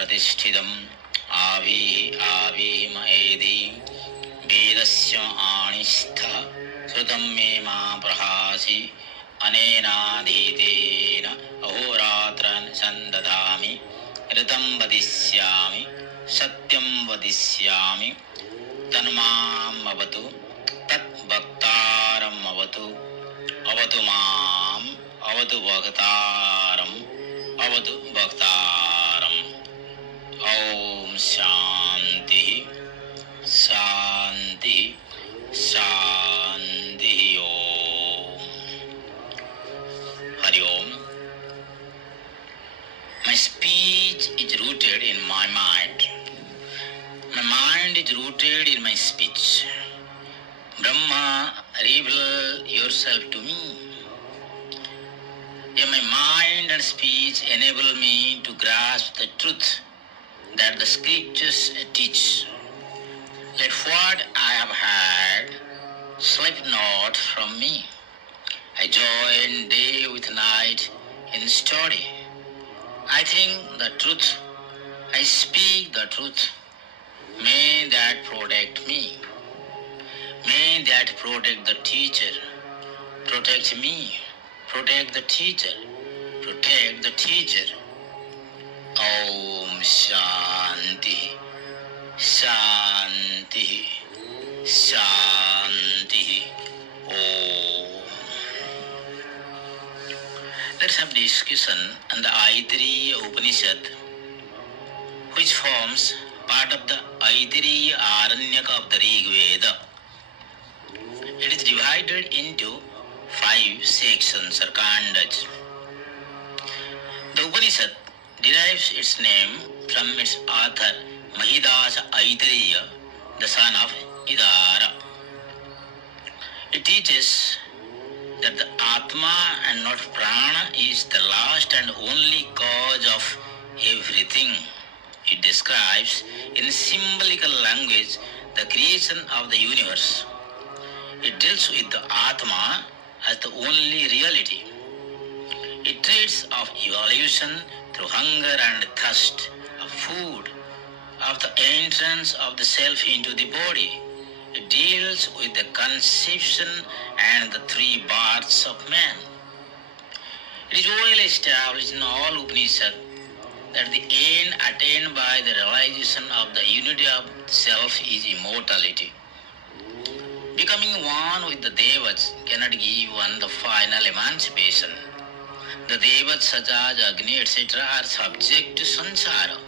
प्रतिष्ठितम् आविः आविः महेधि वेदस्य आनिष्ठः श्रुतं मे मा प्रहासि अनेनाधीतेन अहोरात्रान् सन्दधामि ऋतं वदिष्यामि सत्यं वदिष्यामि तन्माम् अवतु तद्भक्तारम् अवतु अवतु माम् अवतु भक्तारम् अवतु भक्तारम्। ॐ शान्तिः शान्तिः शान्तिः। ॐ हरि ओम। My speech is rooted in my mind. My mind is rooted in my speech. Brahma, reveal yourself to me. And my mind and speech enable me to grasp the truth that the scriptures teach. Let what I have heard slip not from me. I join day with night in study. I think the truth, I speak the truth. May that protect me. May that protect the teacher. Protect me. Protect the teacher. Protect the teacher. Om Shanti Shanti Shanti. Om. Let's have discussion on the Aitareya Upanishad, which forms part of the Aitareya Aranyaka of the Rig Veda. It is divided into 5 sections or kandas. The Upanishad derives its name from its author Mahidasa Aitareya, the son of Idara. It teaches that the Atma and not Prana is the last and only cause of everything. It describes in symbolical language the creation of the universe. It deals with the Atma as the only reality. It treats of evolution through hunger and thirst, of food, of the entrance of the self into the body. It deals with the conception and the 3 births of man. It is well established in all Upanishad that the end attained by the realization of the unity of self is immortality. Becoming one with the Devas cannot give one the final emancipation. The Devas such as Agni etc. are subject to samsara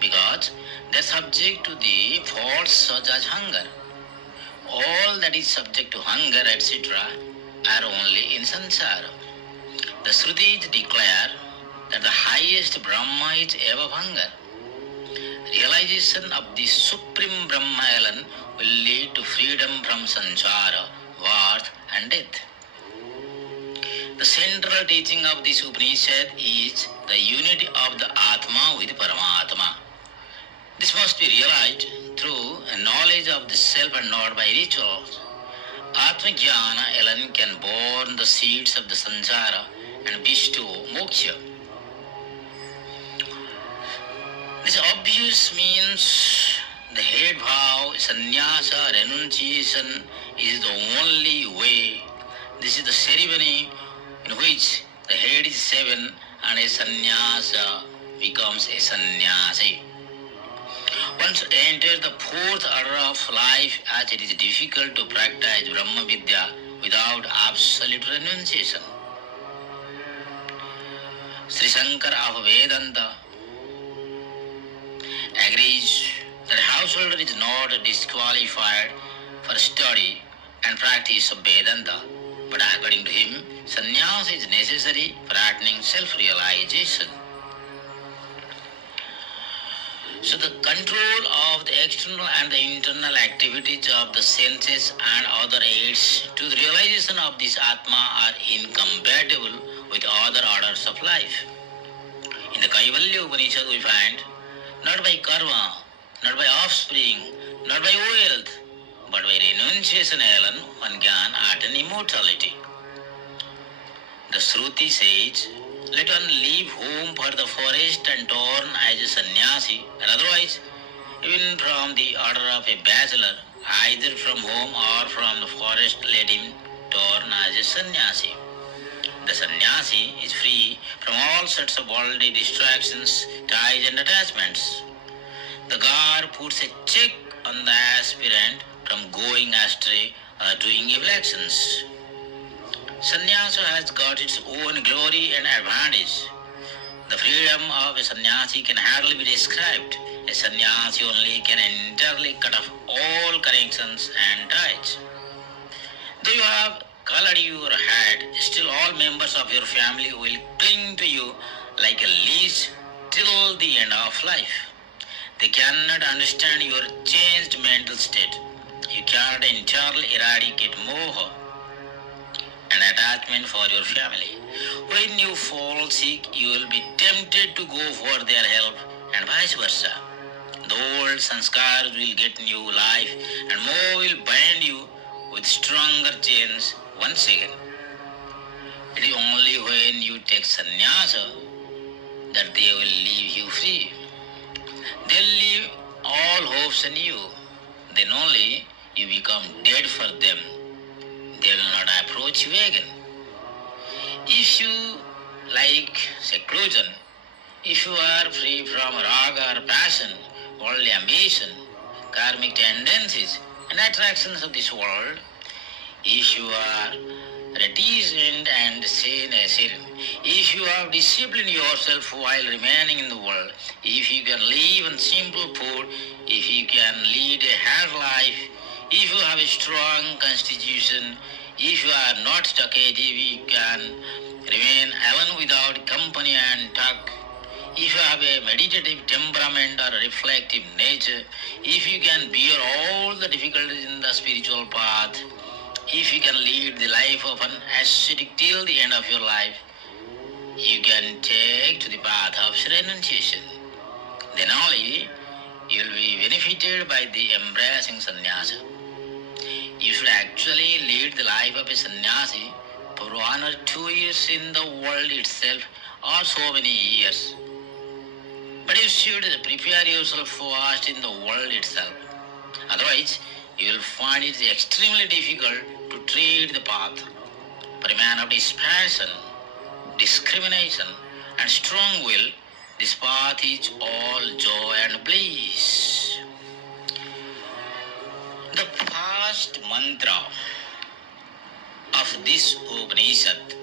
because they are subject to the faults such as hunger. All that is subject to hunger etc. are only in samsara. The Shrutis declare that the highest Brahma is above hunger. Realization of the Supreme Brahma alone will lead to freedom from samsara, birth and death. The central teaching of this Upanishad is the unity of the Atma with Paramatma. This must be realized through a knowledge of the self and not by rituals. Atma Jnana alone can burn the seeds of the samsara and bestow moksha. This obvious means the head vow, sannyasa, renunciation is the only way. This is the ceremony in which the head is seven and a sannyasa becomes a sannyasi. Once enter the 4th order of life, as it is difficult to practice Brahma Vidya without absolute renunciation. Sri Shankara of Vedanta agrees that a householder is not disqualified for study and practice of Vedanta, but according to him, sannyas is necessary for attaining self-realization. So the control of the external and the internal activities of the senses and other aids to the realization of this Atma are incompatible with other orders of life. In the Kaivalya Upanishad we find, not by karma, not by offspring, not by wealth, but by renunciation alone one can attain immortality. The Shruti says, Let one leave home for the forest and turn as a sannyasi, and otherwise, even from the order of a bachelor, either from home or from the forest, let him turn as a sannyasi. The sannyasi is free from all sorts of worldly distractions, ties, and attachments. The guard puts a check on the aspirant from going astray or doing evil actions. Sannyasa has got its own glory and advantage. The freedom of a sannyasi can hardly be described. A sannyasi only can entirely cut off all connections and ties. Though you have colored your hat, still all members of your family will cling to you like a leash till the end of life. They cannot understand your changed mental state. You cannot entirely eradicate moha and attachment for your family. When you fall sick, you will be tempted to go for their help and vice versa. The old sanskars will get new life and more will bind you with stronger chains once again. It is only when you take sannyasa that they will leave you free. They will leave all hopes in you. Then only you become dead for them. They will not approach you again. If you like seclusion, if you are free from raga or passion, worldly ambition, karmic tendencies and attractions of this world, if you are reticent and serene, if you have disciplined yourself while remaining in the world, if you can live on simple food, if you can lead a hard life, if you have a strong constitution, if you are not talkative, you can remain alone without company and talk. If you have a meditative temperament or a reflective nature, if you can bear all the difficulties in the spiritual path, if you can lead the life of an ascetic till the end of your life, you can take to the path of renunciation. Then only you will be benefited by the embracing sannyasa. You should actually lead the life of a sannyasi for 1 or 2 years in the world itself, or so many years. But you should prepare yourself first in the world itself. Otherwise, you will find it extremely difficult to tread the path. For a man of dispassion, discrimination, and strong will, this path is all joy and bliss. The first mantra of this Upanishad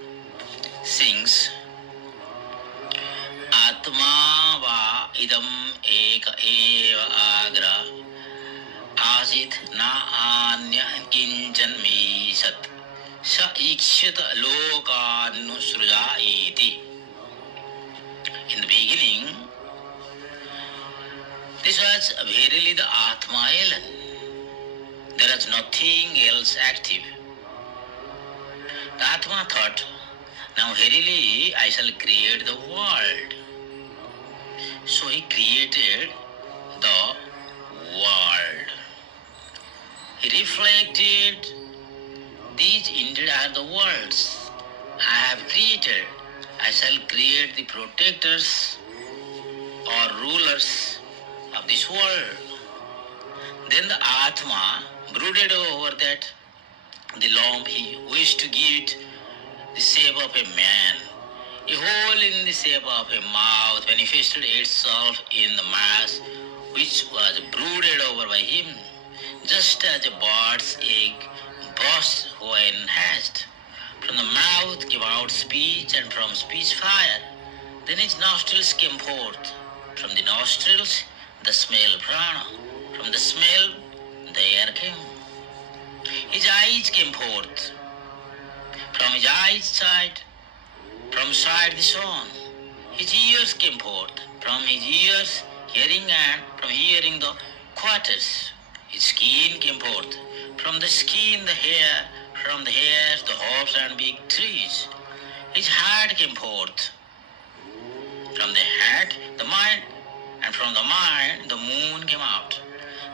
sings Atma va idam eka eva agra asit na anya kinchan misat sa ikshata lokanusruja iti. In the beginning, this was verily the Atma alone. There is nothing else active. The Atma thought, now verily I shall create the world. So he created the world. He reflected, these indeed are the worlds I have created. I shall create the protectors or rulers of this world. Then the Atma brooded over that. The lump he wished to give it the shape of a man. A hole in the shape of a mouth manifested itself in the mass which was brooded over by him, just as a bird's egg bursts when hatched. From the mouth came out speech, and from speech fire. Then his nostrils came forth. From the nostrils the smell prana. From the smell the air came. His eyes came forth. From his eyes sight, from sight the sun. His ears came forth. From his ears hearing, and from hearing the quarters. His skin came forth. From the skin the hair, from the hairs the hops and big trees. His heart came forth. From the heart the mind, and from the mind the moon came out.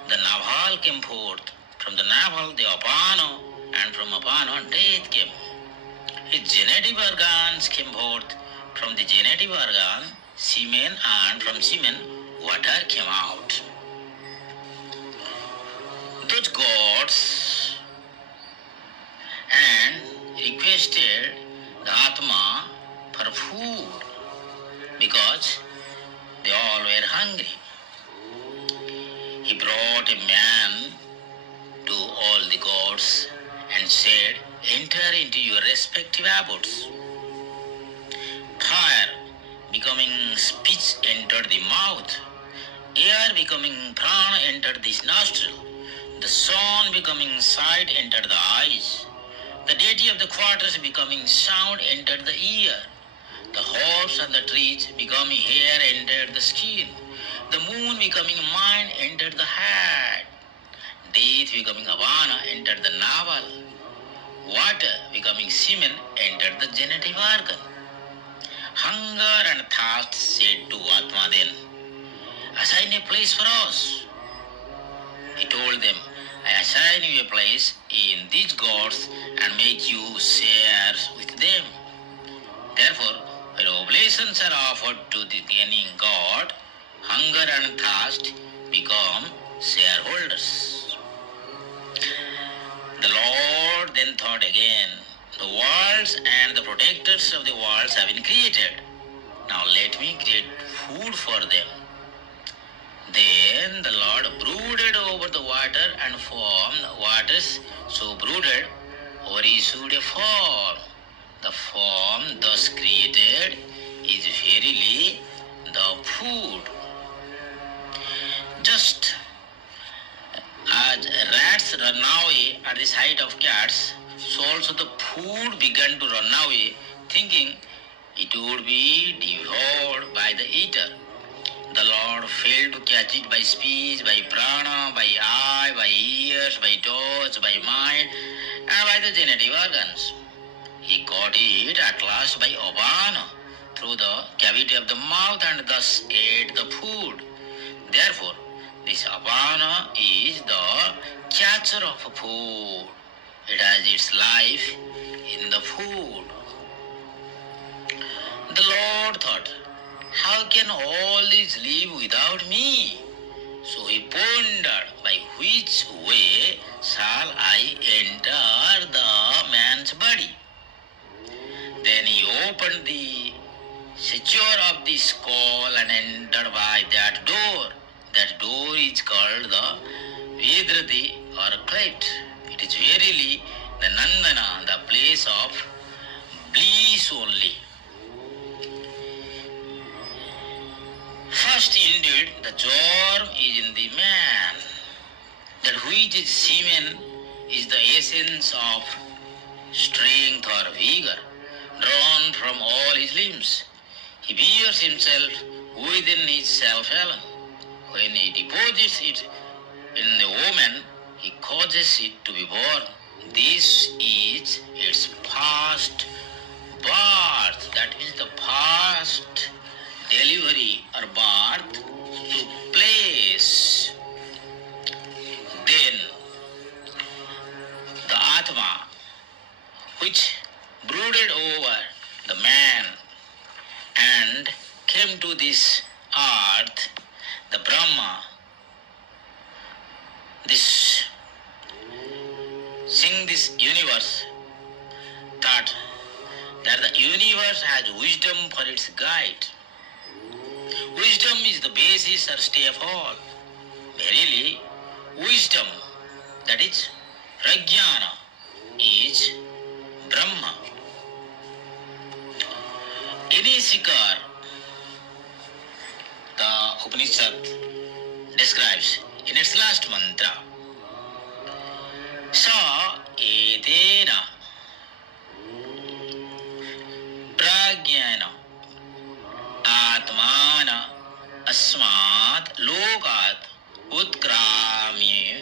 The navel came forth. From the navel the apano, and from apano death came. His genetic organs came forth. from the genitive organ, semen, and from semen, water came out. Those gods and requested the Atma for food because they all were hungry. He brought a man to all the gods and said, "Enter into your respective abodes." Fire becoming speech entered the mouth. Air becoming prana entered the nostril. The sun becoming sight entered the eyes. The deity of the quarters becoming sound entered the ear. The herbs and the trees becoming hair entered the skin. The moon becoming mind entered the head. Death becoming Avana entered the navel. Water becoming semen entered the genitive organ. Hunger and thirst said to Atma then, "Assign a place for us." He told them, "I assign you a place in these gods and make you shares with them." Therefore, when oblations are offered to the gaining god, hunger and thirst become shareholders. The Lord then thought again, "The worlds and the protectors of the worlds have been created. Now let me create food for them." Then the Lord brooded over the water and formed waters, so brooded over issued a form. The form thus created is verily the food. Just as rats run away at the sight of cats, so also the food began to run away, thinking it would be devoured by the eater. The Lord failed to catch it by speech, by prana, by eye, by ears, by touch, by mind, and by the genitive organs. He caught it at last by apana, through the cavity of the mouth, and thus ate the food. Therefore, this apana is the catcher of food. It has its life in the food. The Lord thought, "How can all these live without me?" So he pondered, by which way shall I enter the man's body? Then he opened the suture of the skull and entered by that door. That door is called the Vedrati or cleft. It is verily the Nandana, the place of bliss only. First, indeed, the germ is in the man. That which is semen is the essence of strength or vigor, drawn from all his limbs. He bears himself within his self alone. When he deposits it in the woman, he causes it to be born. This is its past birth. That means the past delivery or birth took place. Then the Atma, which brooded over the man and came to this earth, the Brahma, this universe, thought that the universe has wisdom for its guide. Wisdom is the basis or stay of all. Verily, wisdom, that is Prajnana, is Brahma. Any seeker, the Upanishad describes in its last mantra, Sa etena prajnana atmana asmat lokat utkrami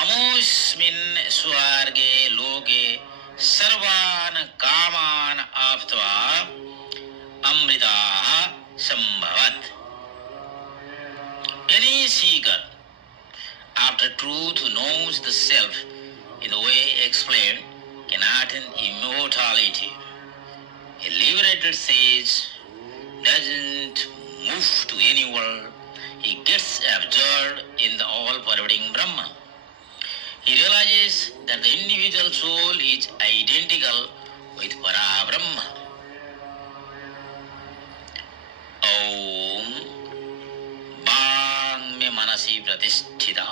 amosmin swarge loke sarvan kaman aptva amrita sambhavat. Any seeker after truth who knows the self in the way explained can attain immortality. A liberated sage doesn't move to any world. He gets absorbed in the all-pervading Brahma. He realizes that the individual soul is identical with Parabrahma. Om Bang me manasi pratisthita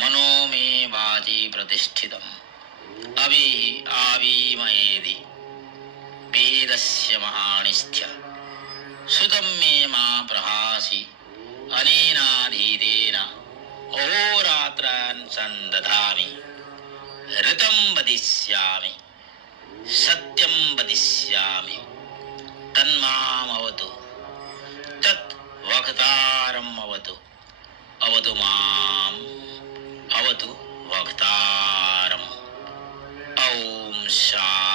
Mano me vaji pratishthitam Avi avi maedi Vedasya mahanistya Sudam me ma prahasi Anena dhidena Ahoratran sandadhami Ritam vadisyami Satyam vadisyami Tanmam avatu Tat vaktaram avatu Avatu mam Avatu vaktaram Om Shanti